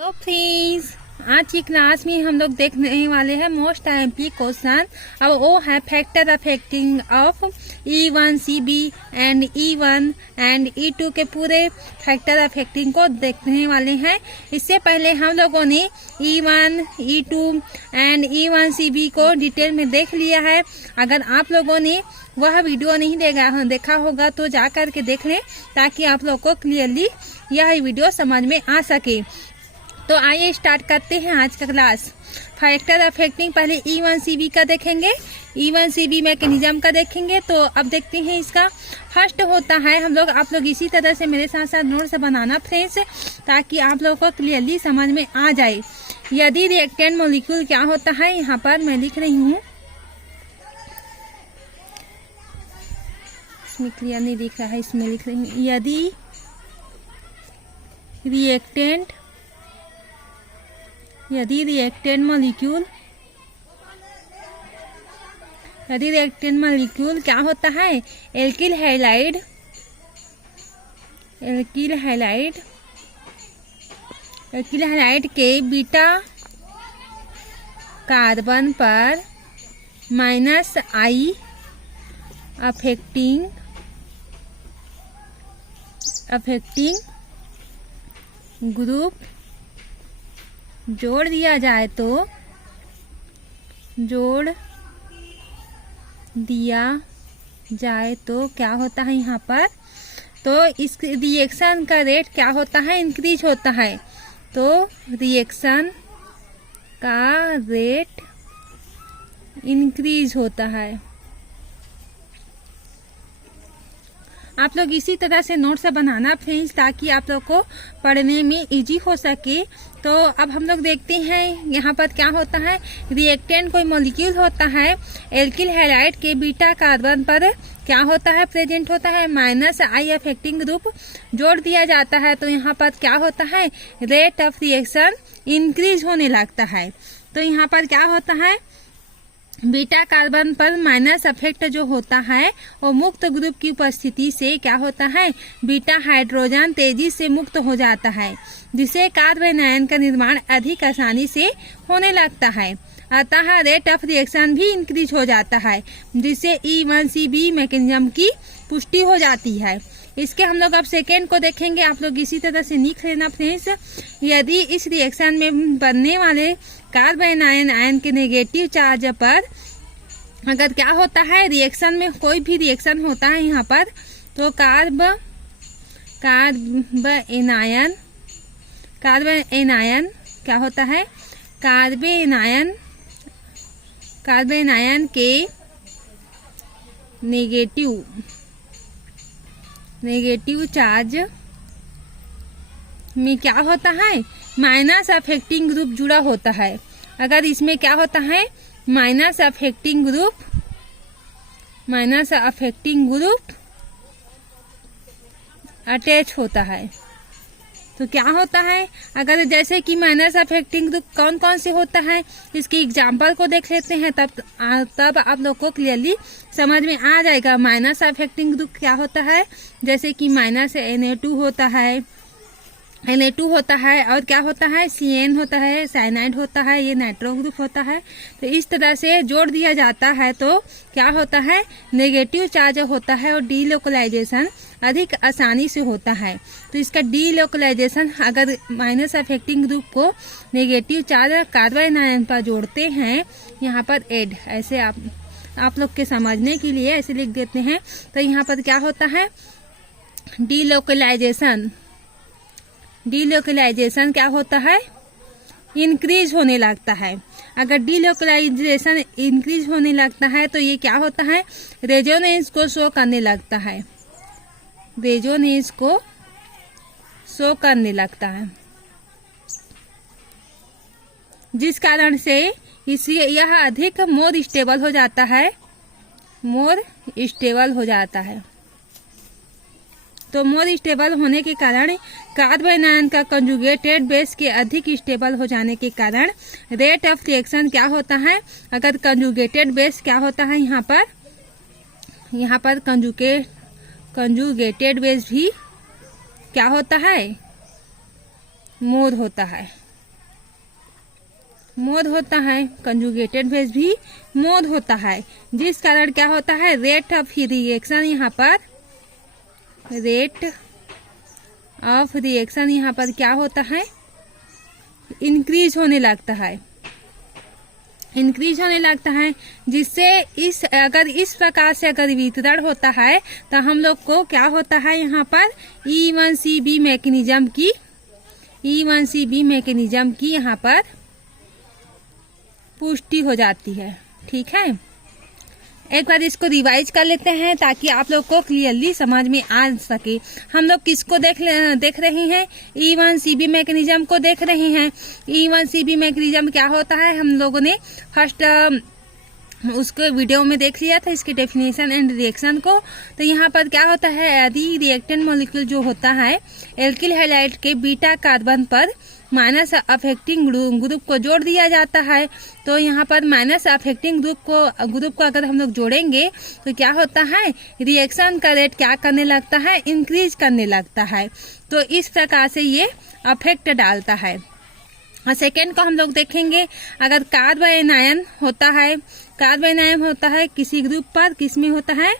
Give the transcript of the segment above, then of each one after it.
Hello friends, आज की class में हम लोग देखने वाले हैं मोस्ट आईएमपी क्वेश्चन। अब वो है factor affecting of E1 CB and E1 and E2 के पूरे फैक्टर अफेक्टिंग को देखने वाले हैं। इससे पहले हम लोगों ने E1, E2 and E1 CB को डिटेल में देख लिया है। अगर आप लोगों ने वह वीडियो नहीं देखा होगा तो जा कर के देख लें, ताकि आप लोग को क्लियरली यह वीडियो समझ में आ सके। तो आइए स्टार्ट करते हैं आज का क्लास। फैक्टर अफेक्टिंग पहले E1 CB का देखेंगे, E1 CB मैकेनिज्म का देखेंगे। तो अब देखते हैं इसका फर्स्ट होता है, हम लोग आप लोग इसी तरह से मेरे साथ साथ नोट से बनाना फ्रेंड्स, ताकि आप लोग को क्लियरली समझ में आ जाए। यदि रिएक्टेंट मॉलिक्यूल क्या होता है, यहाँ पर मैं लिख रही हूँ, इसमें क्लियर नहीं दिख रहा है, इसमें लिख रही हूँ। यदि रिएक्टेंट मॉलिक्यूल क्या होता है, एल्किल हैलाइड के बीटा कार्बन पर -I अफेक्टिंग ग्रुप जोड़ दिया जाए तो क्या होता है यहाँ पर, तो इस रिएक्शन का रेट क्या होता है, इंक्रीज होता है। तो रिएक्शन का रेट इंक्रीज होता है। आप लोग इसी तरह से नोट से बनाना फ्रेंड्स, ताकि आप लोग को पढ़ने में इजी हो सके। तो अब हम लोग देखते हैं यहाँ पर क्या होता है। रिएक्टेंट कोई मॉलिक्यूल होता है, एल्किल हैलाइड के बीटा कार्बन पर क्या होता है, प्रेजेंट होता है -I अफेक्टिंग ग्रुप जोड़ दिया जाता है। तो यहाँ पर क्या होता है, रेट ऑफ रिएक्शन इंक्रीज होने लगता है। तो यहाँ पर क्या होता है, बीटा कार्बन पर माइनस अफेक्ट जो होता है वो मुक्त ग्रुप की उपस्थिति से क्या होता है, बीटा हाइड्रोजन तेजी से मुक्त हो जाता है, जिससे कार्बन आयन का निर्माण अधिक आसानी से होने लगता है। अतः रेट ऑफ रिएक्शन भी इंक्रीज हो जाता है, जिससे E1 CB मैकेनिज्म की पुष्टि हो जाती है। इसके हम लोग अब सेकेंड को देखेंगे। आप लोग इसी तरह से लिख लेना फ्रेंड्स। यदि इस रिएक्शन में बनने वाले कार्बन आयन के नेगेटिव चार्ज पर अगर क्या होता है, रिएक्शन में कोई भी रिएक्शन होता है यहाँ पर, तो कार्बन क्या होता है, कार्बन आयन के नेगेटिव चार्ज में क्या होता है, माइनस अफेक्टिंग ग्रुप जुड़ा होता है। अगर इसमें क्या होता है, माइनस अफेक्टिंग ग्रुप अटैच होता है। तो क्या होता है, अगर जैसे कि माइनस अफेक्टिंग ग्रुप कौन कौन से होता है, इसकी एग्जांपल को देख लेते हैं, तब आप लोग को क्लियरली समझ में आ जाएगा। माइनस अफेक्टिंग ग्रुप क्या होता है, जैसे कि -Na2 होता है, Na2 होता है, और क्या होता है, CN होता है, साइनाइड होता है, ये नाइट्रो ग्रुप होता है। तो इस तरह से जोड़ दिया जाता है तो क्या होता है, नेगेटिव चार्ज होता है और डीलोकलाइजेशन अधिक आसानी से होता है। तो इसका डीलोकलाइजेशन, अगर माइनस अफेक्टिंग ग्रुप को नेगेटिव चार्ज कार्बन आयन पर जोड़ते हैं, यहाँ पर एड, ऐसे आप लोग के समझने के लिए ऐसे लिख देते हैं। तो यहाँ पर क्या होता है, डीलोकलाइजेशन क्या होता है, इंक्रीज होने लगता है। अगर डीलोकलाइजेशन इंक्रीज होने लगता है तो ये क्या होता है, रेजोनेंस को शो करने लगता है, जिस कारण से यह अधिक मोर स्टेबल हो जाता है। तो मोर स्टेबल होने के कारण कार्बन आयन का कंजुगेटेड बेस के अधिक स्टेबल हो जाने के कारण रेट ऑफ रिएक्शन क्या होता है, अगर कंजुगेटेड बेस क्या होता है, यहाँ पर कंजुगेटेड बेस भी क्या होता है, मोर होता है। मोर होता है, कंजुगेटेड बेस भी मोर होता है, जिस कारण क्या होता है रेट ऑफ रिएक्शन यहाँ पर यहाँ पर क्या होता है इंक्रीज होने लगता है, जिससे अगर इस प्रकार से अगर वितरण होता है तो हम लोग को क्या होता है यहाँ पर E1CB मैकेनिज्म की यहाँ पर पुष्टि हो जाती है। ठीक है, एक बार इसको रिवाइज कर लेते हैं ताकि आप लोग को क्लियरली समझ में आ सके। हम लोग किसको देख रहे हैं, E1CB मैकेनिज्म को देख रहे हैं। E1CB मैकेनिज्म क्या होता है हम लोगों ने फर्स्ट उसको वीडियो में देख लिया था, इसके डेफिनेशन एंड रिएक्शन को। तो यहाँ पर क्या होता है, यदि रिएक्टेंट मॉलिक्यूल जो होता है एल्किल हैलाइड के बीटा कार्बन पर माइनस अफेक्टिंग ग्रुप को जोड़ दिया जाता है, तो यहाँ पर माइनस अफेक्टिंग ग्रुप को अगर हम लोग जोड़ेंगे तो क्या होता है रिएक्शन का रेट क्या करने लगता है, इंक्रीज करने लगता है। तो इस प्रकार से ये अफेक्ट डालता है। और सेकेंड को हम लोग देखेंगे, अगर कार्बन आयन होता है किसी ग्रुप पर, किस में होता है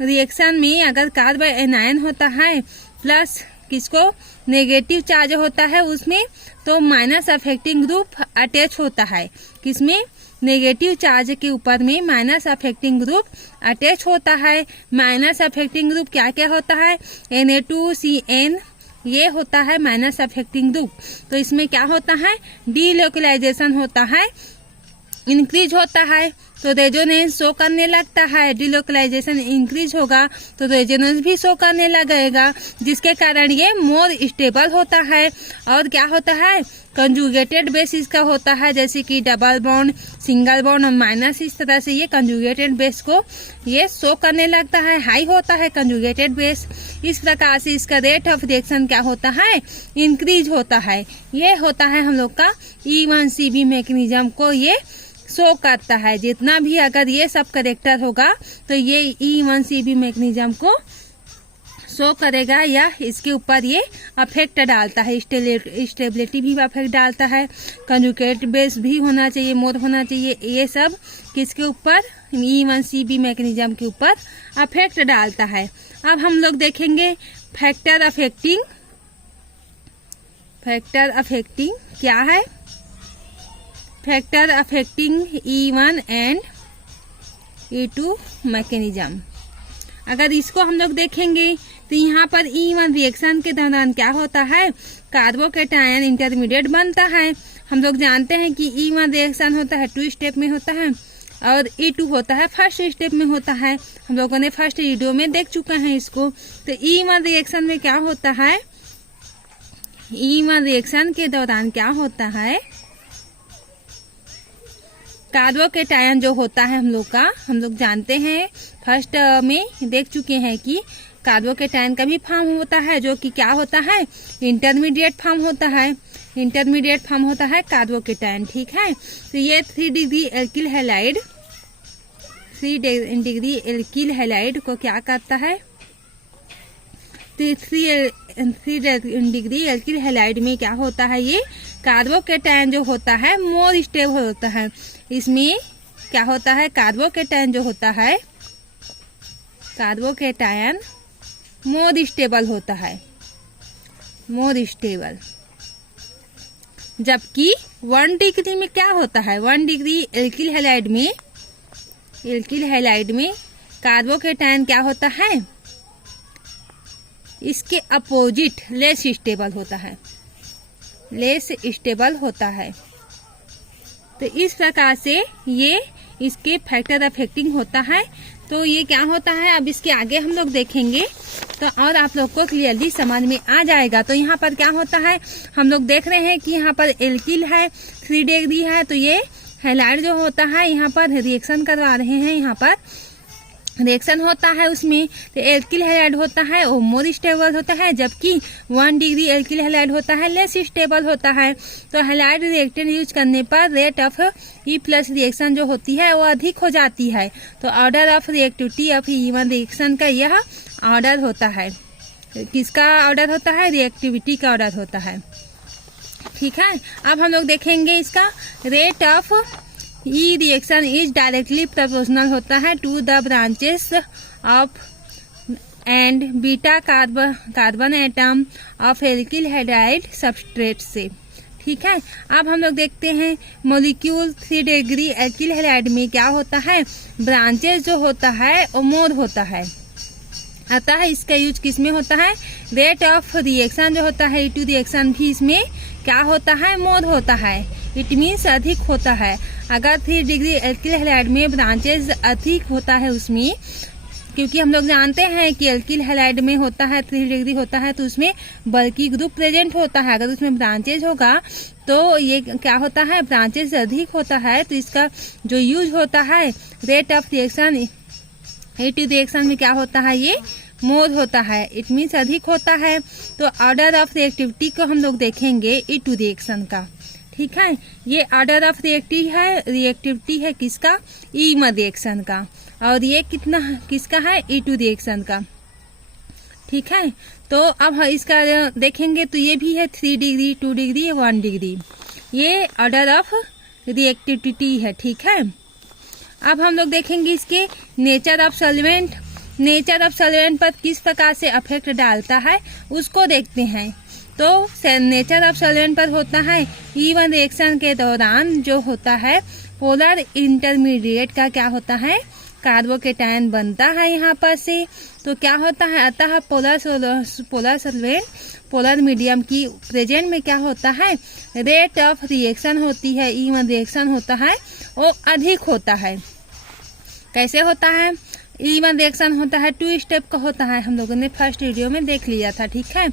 रिएक्शन में, अगर कार्बन आयन होता है प्लस किसको नेगेटिव चार्ज होता है उसमें, तो माइनस अफेक्टिंग ग्रुप अटैच होता है। किसमें, नेगेटिव चार्ज के ऊपर में माइनस अफेक्टिंग ग्रुप अटैच होता है। माइनस अफेक्टिंग ग्रुप क्या क्या होता है, Na2CN, ये होता है माइनस अफेक्टिंग ग्रुप। तो इसमें क्या होता है डीलोकलाइजेशन होता है, इंक्रीज होता है, तो रेजोनेंस शो करने लगता है। डिलोकलाइजेशन इंक्रीज होगा तो रेजोनेंस भी शो करने लगेगा, जिसके कारण ये मोर स्टेबल होता है। और क्या होता है कंजुगेटेड बेस इसका होता है, जैसे कि डबल बॉन्ड, सिंगल बॉन्ड और माइनस, इस तरह से ये कंजुगेटेड बेस को ये शो करने लगता है, हाई होता है कंजुगेटेड बेस। इस प्रकार से इसका रेट ऑफ रिएक्शन क्या होता है इंक्रीज होता है। ये होता है हम लोग का E1CB मैकेनिज्म को ये शो करता है। जितना भी अगर ये सब करेक्टर होगा तो ये E1CB मैकेनिज्म को शो करेगा या इसके ऊपर ये अफेक्ट डालता है, स्टेबिलिटी भी अफेक्ट डालता है, कंजुगेट बेस भी होना चाहिए, मोर होना चाहिए, ये सब किसके ऊपर E1CB मैकेनिज्म के ऊपर अफेक्ट डालता है। अब हम लोग देखेंगे फैक्टर अफेक्टिंग क्या है, factor affecting E1 and E2 mechanism. अगर इसको हम लोग देखेंगे तो यहाँ पर E1 रिएक्शन के दौरान क्या होता है कार्बोकेटायन इंटरमीडिएट बनता है। हम लोग जानते हैं कि E1 रिएक्शन होता है 2 स्टेप में होता है और E2 होता है फर्स्ट स्टेप में होता है। हम लोगों ने फर्स्ट वीडियो में देख चुका है इसको। तो E1 रिएक्शन में क्या होता है, E1 रिएक्शन के दौरान क्या होता है कार्बोकेटायन जो होता है हम लोग जानते हैं, फर्स्ट में देख चुके हैं कि कार्बोकेटायन का भी फॉर्म होता है, जो कि क्या होता है इंटरमीडिएट फॉर्म होता है कार्बोकेटायन। ठीक है, तो ये 3 डिग्री एल्किल हैलाइड को क्या करता है, 3 डिग्री एल्किल हैलाइड में क्या होता है ये कार्बोकेटायन जो होता है मोर स्टेबल होता है। इसमें क्या होता है कार्बोकेटायन मोर स्टेबल होता है, जबकि 1 डिग्री में क्या होता है, 1 डिग्री एल्किल हैलाइड में कार्बोकेटायन क्या होता है इसके अपोजिट लेस स्टेबल होता है। तो इस प्रकार से ये इसके फैक्टर अफेक्टिंग होता है। तो ये क्या होता है अब इसके आगे हम लोग देखेंगे तो और आप लोग को क्लियरली समझ में आ जाएगा। तो यहाँ पर क्या होता है हम लोग देख रहे हैं कि यहाँ पर एल्किल है 3 डिग्री है, तो ये हैलाइड जो होता है यहाँ पर रिएक्शन करवा रहे हैं, यहाँ पर रिएक्शन होता है उसमें। तो एल्किल हैलाइड होता है वो मोर स्टेबल होता है, जबकि 1 डिग्री एल्किल हैलाइड होता है लेस स्टेबल होता है। तो हैलाइड रिएक्टेंट यूज करने पर रेट ऑफ E+ रिएक्शन जो होती है वो अधिक हो जाती है। तो order of reactivity of E1 reaction का यह ऑर्डर होता है। किसका ऑर्डर होता है, रिएक्टिविटी का ऑर्डर होता है। ठीक है, अब हम लोग देखेंगे इसका rate of E reaction is directly proportional होता है to the branches of and beta carbon atom of alkyl hydride substrate से। ठीक है, अब हम लोग देखते हैं मॉलिक्यूल 3 डिग्री एल्किल हैलाइड में क्या होता है, ब्रांचेस जो होता है वो मोर होता है। अतः इसका यूज किस में होता है, रेट ऑफ रिएक्शन जो होता है E2 रिएक्शन भी इसमें क्या होता है, मोर होता है। इट मीन्स अधिक होता है। अगर 3 डिग्री एल्किल हैलाइड में ब्रांचेस अधिक होता है उसमें, क्योंकि हम लोग जानते हैं कि एल्किल हैलाइड में होता है 3 डिग्री होता है तो उसमें बल्कि ग्रुप प्रेजेंट होता है। अगर उसमें ब्रांचेज होगा तो ये क्या होता है, ब्रांचेज अधिक होता है तो इसका जो यूज होता है rate of reaction E2 reaction में क्या होता है, ये मोर होता है। इट मीन्स अधिक होता है। तो ऑर्डर ऑफ रिएक्टिविटी को हम लोग देखेंगे E2 रिएक्शन का। ठीक है, ये ऑर्डर ऑफ रिएक्टिविटी है किसका, E1 रिएक्शन का, और ये कितना किसका है, E2 रिएक्शन का। ठीक है, तो अब इसका देखेंगे तो ये भी है 3 डिग्री 2 डिग्री 1 डिग्री, ये ऑर्डर ऑफ रिएक्टिविटी है। ठीक है, अब हम लोग देखेंगे इसके nature of solvent. Nature of solvent पर किस प्रकार से अफेक्ट डालता है उसको देखते हैं। तो नेचर ऑफ सॉल्वेंट पर होता है E1 रिएक्शन के दौरान जो होता है पोलर इंटरमीडिएट का क्या होता है, कार्बोकेटायन बनता है यहाँ पर से। तो क्या होता है, अतः पोलर सॉल्वेंट पोलर मीडियम की प्रेजेंट में क्या होता है, रेट ऑफ रिएक्शन होती है, E1 रिएक्शन होता है वो अधिक होता है। कैसे होता है, E1 रिएक्शन होता है 2 स्टेप का होता है, हम लोगों ने फर्स्ट वीडियो में देख लिया था। ठीक है,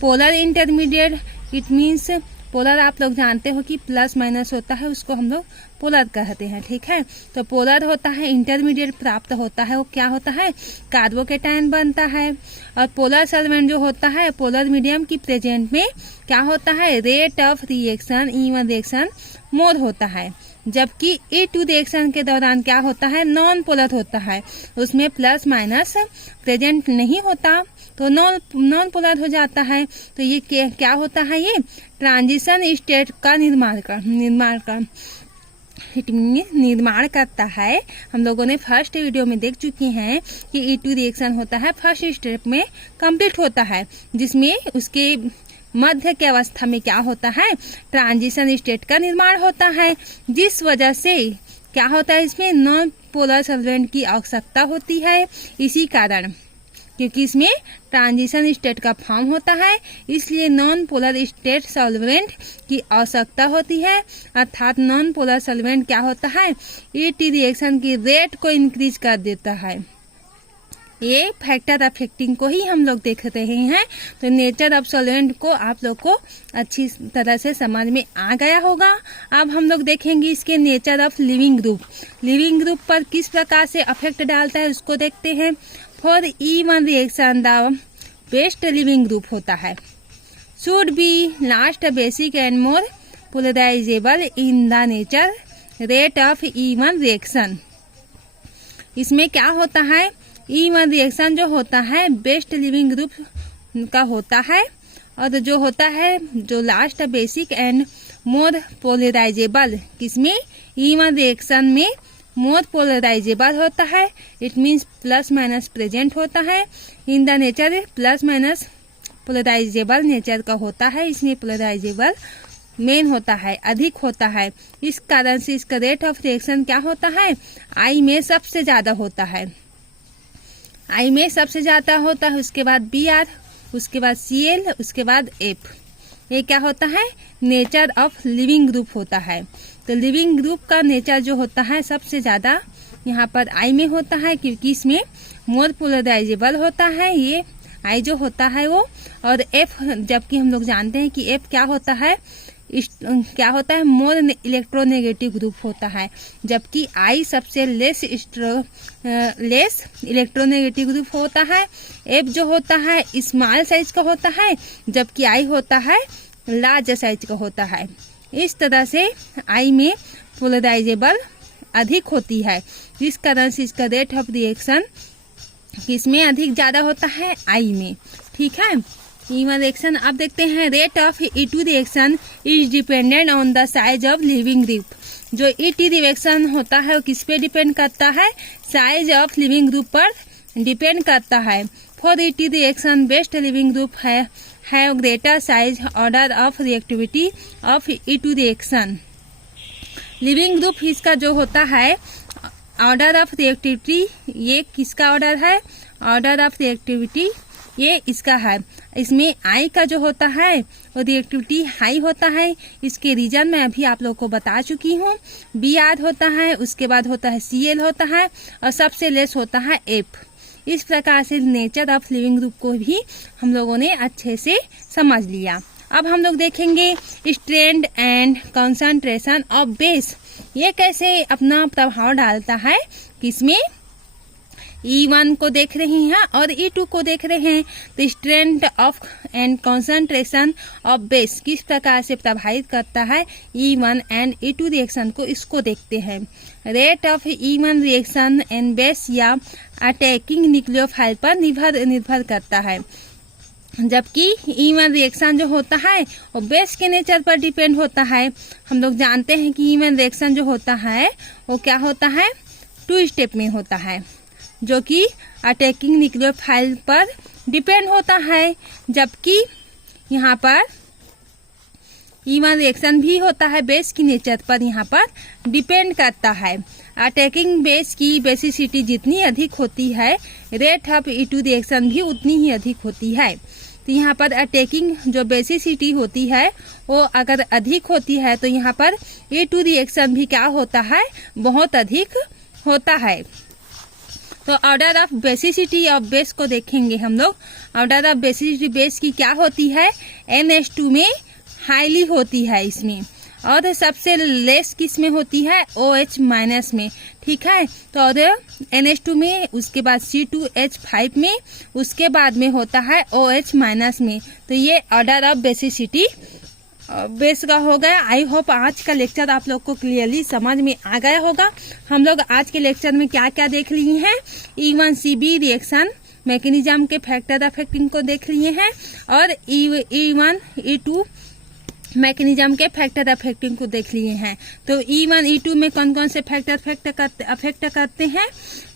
polar intermediate it means polar आप लोग जानते हो कि प्लस माइनस होता है, उसको हम लोग पोलर कहते हैं। ठीक है, तो पोलर होता है इंटरमीडिएट प्राप्त होता है, वो क्या होता है, कार्बोकेटायन बनता है। और पोलर सॉल्वेंट जो होता है पोलर मीडियम की प्रेजेंट में क्या होता है, rate of reaction E1 reaction more होता है। जबकि E2 रिएक्शन के दौरान क्या होता है, नॉन पोलर होता है, उसमें प्लस माइनस प्रेजेंट नहीं होता तो नॉन पोलर हो जाता है। तो ये क्या होता है, ये ट्रांजिशन स्टेट का निर्माण करता है। हम लोगों ने फर्स्ट वीडियो में देख चुके हैं कि E2 रिएक्शन होता है फर्स्ट स्टेप में कंप्लीट होता है, जिसमें उसके मध्य के अवस्था में क्या होता है, ट्रांजिशन स्टेट का निर्माण होता है, जिस वजह से क्या होता है, इसमें नॉन पोलर सॉल्वेंट की आवश्यकता होती है। इसी कारण क्योंकि इसमें ट्रांजिशन स्टेट का फॉर्म होता है, इसलिए नॉन पोलर स्टेट सॉल्वेंट की आवश्यकता होती है। अर्थात नॉन पोलर सॉल्वेंट क्या होता है, E2 रिएक्शन की रेट को इंक्रीज कर देता है। ये फैक्टर अफेक्टिंग को ही हम लोग देख रहे हैं। तो नेचर ऑफ सॉल्वेंट को आप लोग को अच्छी तरह से समझ में आ गया होगा। अब हम लोग देखेंगे इसके nature of leaving group. Living group पर किस प्रकार से अफेक्ट डालता है उसको देखते हैं। For E1 reaction the best leaving group होता है should be last basic and more polarisable in the nature rate of E1 reaction. इसमें क्या होता है, E1 रिएक्शन जो होता है बेस्ट लिविंग ग्रुप का होता है, और जो होता है जो last basic and more polarisable, किसमें E1 रिएक्शन में मोर पोलराइजेबल होता है। It means plus minus present होता है in the nature, plus minus polarisable nature का होता है, इसमें पोलराइजेबल मेन होता है, अधिक होता है। इस कारण से इसका रेट ऑफ रिएक्शन क्या होता है, I में सबसे ज्यादा होता है। I में सबसे ज्यादा होता है, उसके बाद Br, उसके बाद Cl, उसके बाद F। ये क्या होता है, नेचर ऑफ लिविंग ग्रुप होता है। तो लिविंग ग्रुप का नेचर जो होता है सबसे ज्यादा यहाँ पर I में होता है, क्योंकि इसमें मोर पोलराइजेबल होता है ये I जो होता है वो, और F जबकि हम लोग जानते हैं कि F क्या होता है, मोर इलेक्ट्रोनेगेटिव ग्रुप होता है, जबकि I सबसे लेस इलेक्ट्रोनेगेटिव ग्रुप होता है। F जो होता है स्मॉल साइज का होता है, जबकि I होता है लार्ज साइज का होता है। इस तरह से I में पोलराइजेबल अधिक होती है, जिस कारण से इसका रेट ऑफ रिएक्शन किसमें अधिक ज्यादा होता है, I में। ठीक है, E1 रिएक्शन आप देखते हैं rate of E2 reaction is dependent on the size of leaving group. जो E2 रिएक्शन होता है वो किस पे डिपेंड करता है, साइज ऑफ लिविंग ग्रुप पर डिपेंड करता है। For E2 reaction best leaving group है greater size order of reactivity of E2 reaction. Leaving group इसका जो होता है ऑर्डर ऑफ रिएक्टिविटी, ये किसका ऑर्डर है, ऑर्डर ऑफ रिएक्टिविटी ये इसका है। इसमें आई का जो होता है वो रिएक्टिविटी हाई होता है। इसके रीजन मैं अभी आप लोग को बता चुकी हूँ। Br होता है, उसके बाद होता है Cl होता है और सबसे लेस होता है F। इस प्रकार से नेचर ऑफ लिविंग ग्रुप को भी हम लोगों ने अच्छे से समझ लिया। अब हम लोग देखेंगे strength and concentration of base, ये कैसे अपना प्रभाव डालता है किसमें, E1 को देख रहे हैं और E2 को देख रहे हैं। तो strength of and concentration of base किस प्रकार से प्रभावित करता है E1 एंड E2 रिएक्शन को, इसको देखते हैं। Rate of E1 reaction and base या अटैकिंग न्यूक्लियोफाइल पर निर्भर करता है, जबकि E1 रिएक्शन जो होता है वो बेस के नेचर पर डिपेंड होता है। हम लोग जानते हैं कि E1 रिएक्शन जो होता है वो क्या होता है, 2 स्टेप में होता है, जो कि अटैकिंग न्यूक्लियोफाइल पर डिपेंड होता है, जबकि यहाँ पर E1 रिएक्शन भी होता है बेस की नेचर पर यहाँ पर डिपेंड करता है। अटैकिंग बेस की बेसिसिटी जितनी अधिक होती है रेट ऑफ E2 रिएक्शन भी उतनी ही अधिक होती है। तो यहाँ पर अटैकिंग जो बेसिसिटी होती है वो अगर अधिक होती है तो यहाँ पर E2 रिएक्शन भी क्या होता है, बहुत अधिक होता है। तो order of basicity of base को देखेंगे हम लोग। ऑर्डर ऑफ बेसिसिटी बेस की क्या होती है, NH2 में हाईली होती है इसमें, और सबसे लेस किस में होती है, OH माइनस में। ठीक है, तो और NH2 में, उसके बाद C2H5 में, उसके बाद में होता है OH माइनस में। तो ये ऑर्डर ऑफ बेसिसिटी बेस का हो गया। आई होप आज का लेक्चर आप लोग को क्लियरली समझ में आ गया होगा। हम लोग आज के लेक्चर में क्या क्या देख लिए हैं, E1CB रिएक्शन मैकेनिज्म के फैक्टर अफेक्टिंग को देख लिए हैं, और E1 E2 मैकेनिज्म के फैक्टर अफेक्टिंग को देख लिए हैं। तो E1 E2 में कौन कौन से फैक्टर अफेक्ट करते हैं,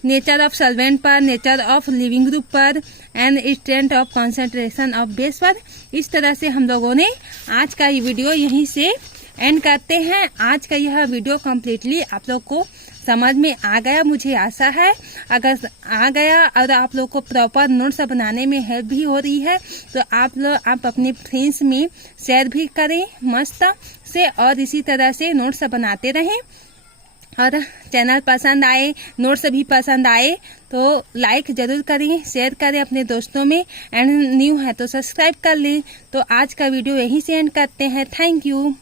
नेचर ऑफ सॉल्वेंट पर, नेचर ऑफ लिविंग ग्रुप पर, and strength of concentration of base पर। इस तरह से हम लोगों ने आज का ये वीडियो यहीं से एंड करते हैं। आज का यह वीडियो कम्प्लीटली आप लोग को समझ में आ गया, मुझे आशा है। अगर आ गया और आप लोग को प्रॉपर नोट्स बनाने में हेल्प भी हो रही है तो आप अपने फ्रेंड्स में शेयर भी करें मस्त से, और इसी तरह से नोट्स बनाते रहें। और चैनल पसंद आए, नोट्स भी पसंद आए तो लाइक जरूर करें, शेयर करें अपने दोस्तों में, एंड न्यू है तो सब्सक्राइब कर लें। तो आज का वीडियो यहीं से एंड करते हैं। Thank you.